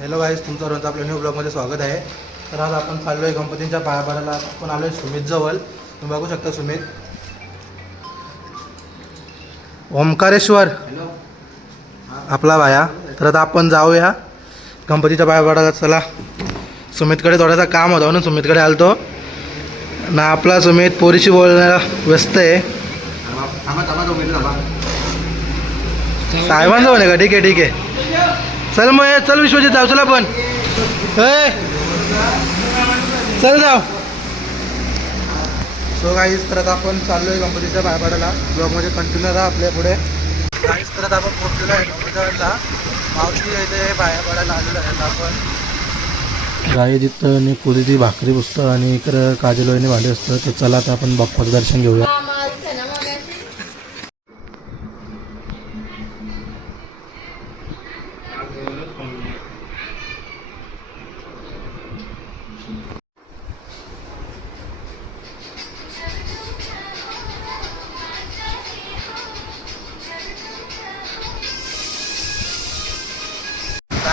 Hello guys तुमचं रोजचं आपल्या न्यू ब्लॉगमध्ये स्वागत आहे. तर आज आपण चाललो आहे गणपतींच्या पायाभराला. आपण आलो आहे सुमित जवळ. तुम्ही बघू शकता सुमित. ओंकारेश्वर. आपला बाया तर आता आपण जाऊया गणपतीच्या पायाभराला. चला. सुमितकडे थोडासा काम होता म्हणून सुमितकडे आलतो. ना आपला सुमित पोरीशी बोलण्याला व्यस्त आहे. साहेबांजवळ आहे का? ठीक आहे ठीक आहे. चल मग चल विश्वजित जाऊ चला पण. चल जाऊ. सो गाईस तर आता आपण चाललोय गणपतीच्या पायपाडाला ब्लॉगमध्ये कंटिन्यू राहा आपल्या पुढे. गाईस तर आता आपण पोहोचलेलो आहे मावशी पडायला आलेलो आहे आपण. गाई जिथं आणि पुरी भाकरी पुसतं आणि इकडं काजल भांडी असतं तर चला आता आपण बाप्पाचं दर्शन घेऊया.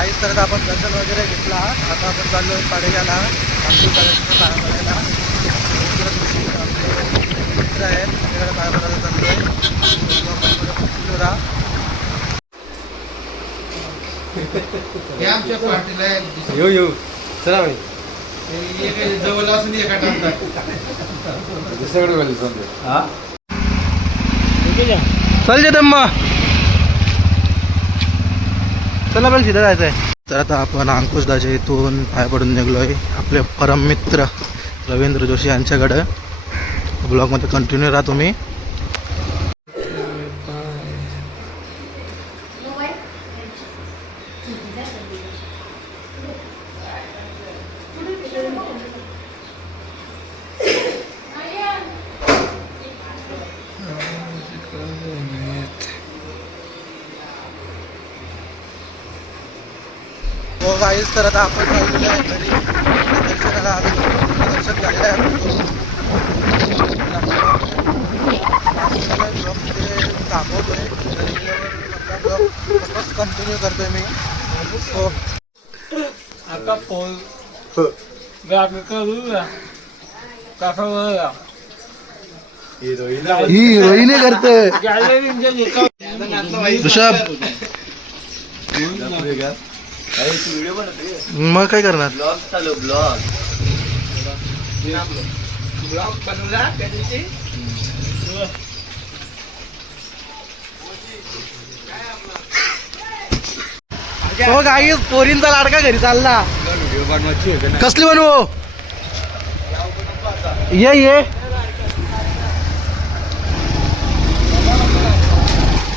काही तर आपण दर्शन वगैरे घेतला आता आपण चाललो पाडेगाला आमची करायचं पाया पडायला मित्र आहेत. त्यांच्याकडे पाया पडायला चाललो आहे. येऊ येऊ. चला म्हणे जवळ असून एका टाकतात दुसऱ्याकडे गेली समजा हा चला आपल्याला तिथं जायचं आहे तर आता आपण अंकुशदाच्या इथून पाय पडून निघलो आहे आपले परममित्र रवींद्र जोशी यांच्याकडं. ब्लॉगमध्ये कंटिन्यू राहा तुम्ही. हो गाईस तर आता आपण चाललेलो आहे घरी दर्शनाला आलो. दर्शन झालेलं आहे कंटिन्यू करतोय मी. हो. आता फोन ही. रोहिणी करते ऋषभ. मग काय करणार? ब्लॉग चालू ब्लॉग बनवला त्या दिवशी. हो गाई पोरींचा लाडका घरी चालला. कसली बनवू? ये ये.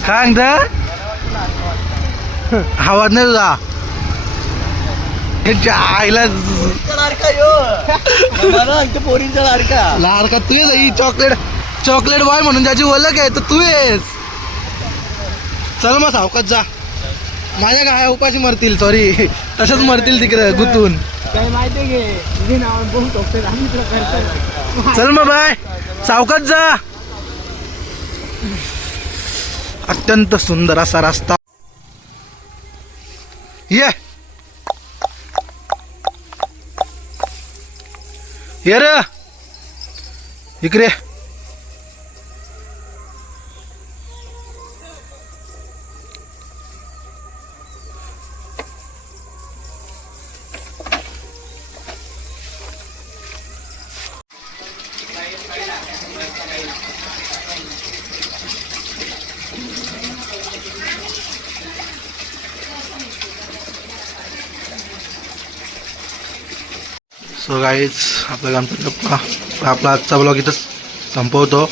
काय सांगता आवाज नाही तुझा. हे आईला पोरींचा लाडका. लाडका तू ही चॉकलेट चॉकलेट बॉय म्हणून ज्याची ओळख आहे तर तू येस. चल मग सावकात जा. माझ्या गाया उपाशी मरतील सॉरी तसंच मरतील तिकडे गुतून. काय चल मग बाय. सावकात जा. अत्यंत सुंदर असा रस्ता. ये. ये रे इकडे सो गाईज आपला गणपती बाप्पा आपला आजचा ब्लॉग इथं संपवतो.